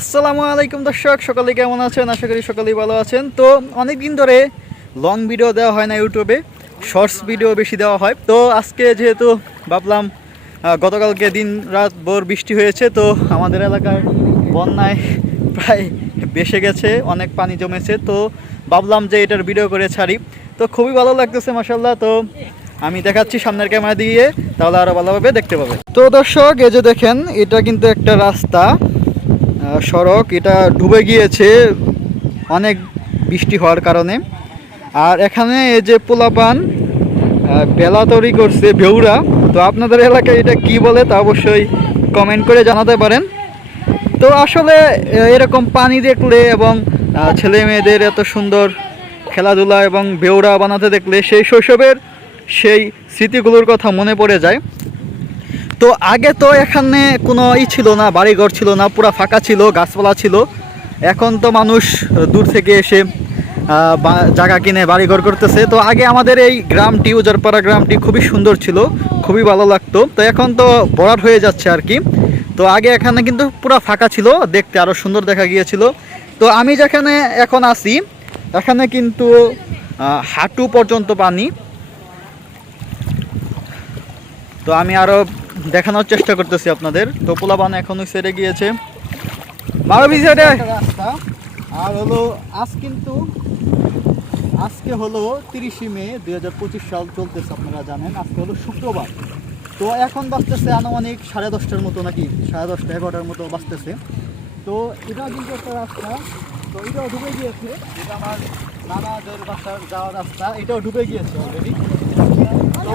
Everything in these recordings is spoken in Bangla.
আসসালামু আলাইকুম দর্শক, সকালে কেমন আছেন? আশা করি সকালেই ভালো আছেন। তো অনেক দিন ধরে লং ভিডিও দেওয়া হয় না ইউটিউবে শর্টস ভিডিও বেশি দেওয়া হয়। তো আজকে যেহেতু ভাবলাম গতকালকে দিন রাত ভোর বৃষ্টি হয়েছে, তো আমাদের এলাকার বন্যায় প্রায় বেসে গেছে, অনেক পানি জমেছে। তো ভাবলাম যে এটার ভিডিও করে ছাড়ি। তো খুবই ভালো লাগতেছে মাসাল্লাহ তো আমি দেখাচ্ছি সামনের ক্যামেরা দিয়ে, তাহলে আরও ভালোভাবে দেখতে পাবে তো দর্শক, এই যে দেখেন, এটা কিন্তু একটা রাস্তা। সড়ক, এটা ডুবে গিয়েছে, অনেক বৃষ্টি হওয়ার কারণে। আর এখানে এই যে পোলাপান বেলা তৈরি করছে বেউরা, তো আপনাদের এলাকায় এটা কি বলে তা অবশ্যই কমেন্ট করে জানাতে পারেন। তো আসলে এরকম পানি দেখলে এবং ছেলে মেয়েদের এত সুন্দর খেলাধুলা এবং বেউরা বানাতে দেখলে সেই শৈশবের সেই স্মৃতিগুলোর কথা মনে পড়ে যায়। তো আগে তো এখানে কোনো ই ছিল না, বাড়িঘর ছিল না, পুরা ফাঁকা ছিল, গাছপালা ছিল। এখন তো মানুষ দূর থেকে এসে জায়গা কিনে বাড়িঘর করতেছে। তো আগে আমাদের এই গ্রামটি উজারপাড়া গ্রামটি খুবই সুন্দর ছিল, খুবই ভালো লাগতো। তো এখন তো বরাট হয়ে যাচ্ছে আর কি। তো আগে এখানে কিন্তু পুরা ফাঁকা ছিল, দেখতে আরও সুন্দর দেখা গিয়েছিল। তো আমি যেখানে এখন আছি, এখানে কিন্তু হাঁটু পর্যন্ত পানি। তো আমি আরও দেখানোর চেষ্টা করতেছি আপনাদের। তো পোলাবান এখনও সেরে গিয়েছে। রাস্তা আর হলো, আজ কিন্তু, আজকে হলো তিরিশে মে দুই হাজার পঁচিশ সাল চলতেছে, আপনারা জানেন। আজকে হলো শুক্রবার। তো এখন বাঁচতেছে আনুমানিক সাড়ে দশটার মতো নাকি? সাড়ে দশটা, এগারোটার মতো বাঁচতেছে তো এটা কিন্তু একটা রাস্তা। তো এটাও ঢুকে গিয়েছে। এটা আমার নানাদের বাসার যাওয়ার রাস্তা। এটাও ঢুকে গিয়েছে অলরেডি তো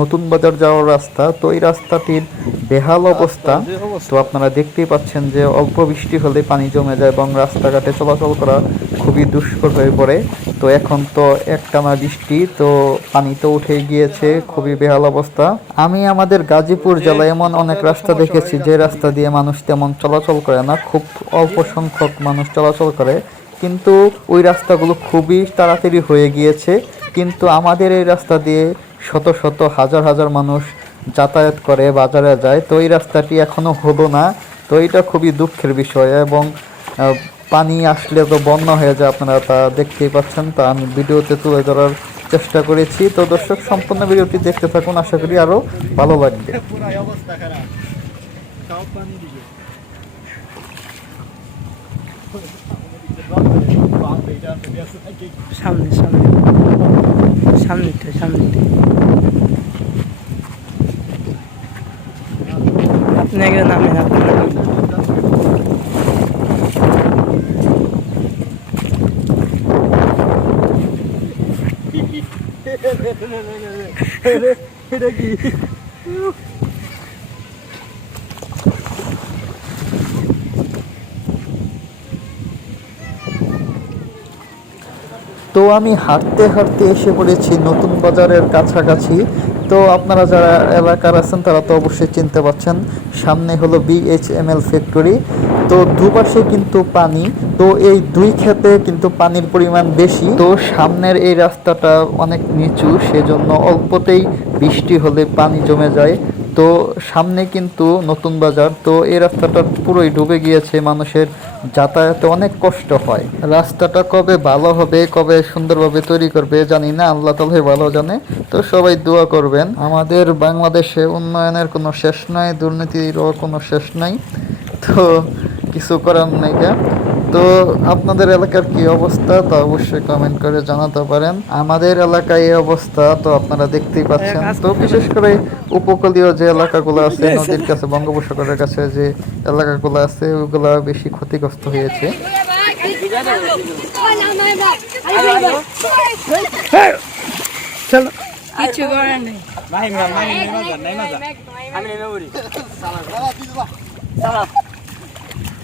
নতুন বাজার যাওয়ার রাস্তা তো এই রাস্তাটির বেহাল অবস্থা তো আপনারা দেখতেই পাচ্ছেন যে অল্প বৃষ্টি হলে পানি জমে যায় এবং রাস্তাঘাটে চলাচল করা খুবই দুষ্কর হয়ে পড়ে। তো এখন তো একটানা বৃষ্টি তো পানি তো উঠে গিয়েছে খুবই বেহাল অবস্থা। আমি আমাদের গাজীপুর জেলায় এমন অনেক রাস্তা দেখেছি যে রাস্তা দিয়ে মানুষ তেমন চলাচল করে না খুব অল্প সংখ্যক মানুষ চলাচল করে। কিন্তু ওই রাস্তাগুলো খুবই তাড়াতাড়ি হয়ে গিয়েছে। কিন্তু আমাদের এই রাস্তা দিয়ে শত শত হাজার হাজার মানুষ যাতায়াত করে, বাজারে যায়। তো এই রাস্তাটি এখনও হলো না। তো এটা খুবই দুঃখের বিষয় এবং পানি আসলে তো বন্যা হয়ে যায় আপনারা তা দেখতেই পাচ্ছেন। তা আমি ভিডিওতে তুলে ধরার চেষ্টা করেছি। তো দর্শক, সম্পূর্ণ ভিডিওটি দেখতে থাকুন। আশা করি আরও ভালো লাগবে। সামনে খারাপ সামনে সামনে এটা কি? তো আমি হাঁটতে হাঁটতে এসে পড়েছি নতুন বাজারের কাছাকাছি। তো আপনারা যারা এলাকার আছেন, তারা তো অবশ্যই চিনতে পারছেন সামনে হলো বিএইচএমএল ফ্যাক্টরি তো দুপাশে কিন্তু পানি, তো এই দুই ক্ষেতে কিন্তু পানির পরিমাণ বেশি। তো সামনের এই রাস্তাটা অনেক নিচু, সেজন্য অল্পতেই বৃষ্টি হলে পানি জমে যায়। তো সামনে কিন্তু নতুন বাজার, তো এই রাস্তাটা পুরোই ডুবে গিয়েছে মানুষের। যাতায়াতে অনেক কষ্ট হয়। রাস্তাটা কবে ভালো হবে, কবে সুন্দরভাবে তৈরি করবে, জানি না, আল্লাহ তালে ভালো জানে। তো সবাই দোয়া করবেন। আমাদের বাংলাদেশে উন্নয়নের কোনো শেষ নাই, দুর্নীতিরও কোনো শেষ নাই। তো কিছু করার নাই। তো আপনাদের এলাকার কি অবস্থা তা অবশ্যই কমেন্ট করে জানাতে পারেন। আমাদের এলাকায় এই অবস্থা তো আপনারা দেখতেই পাচ্ছেন। তো বিশেষ করে উপকূলীয় যে এলাকাগুলো আছে নদীর কাছে বঙ্গোপসাগরের কাছে যে এলাকাগুলো আছে ওগুলো বেশি ক্ষতিগ্রস্ত হয়েছে। চলো। কিছু করার নেই।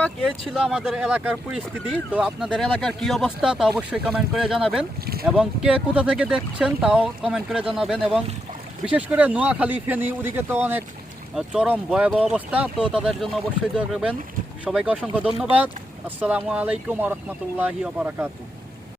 দর্শক, এ ছিল আমাদের এলাকার পরিস্থিতি। তো আপনাদের এলাকার কি অবস্থা তা অবশ্যই কমেন্ট করে জানাবেন। এবং কে কোথা থেকে দেখছেন তাও কমেন্ট করে জানাবেন। এবং বিশেষ করে নোয়াখালী, ফেনি, ওদিকে তো অনেক চরম ভয়াবহ অবস্থা। তো তাদের জন্য অবশ্যই দোয়া করবেন। সবাইকে অসংখ্য ধন্যবাদ। আসসালামু আলাইকুম রহমতুল্লাহি বারাকাতু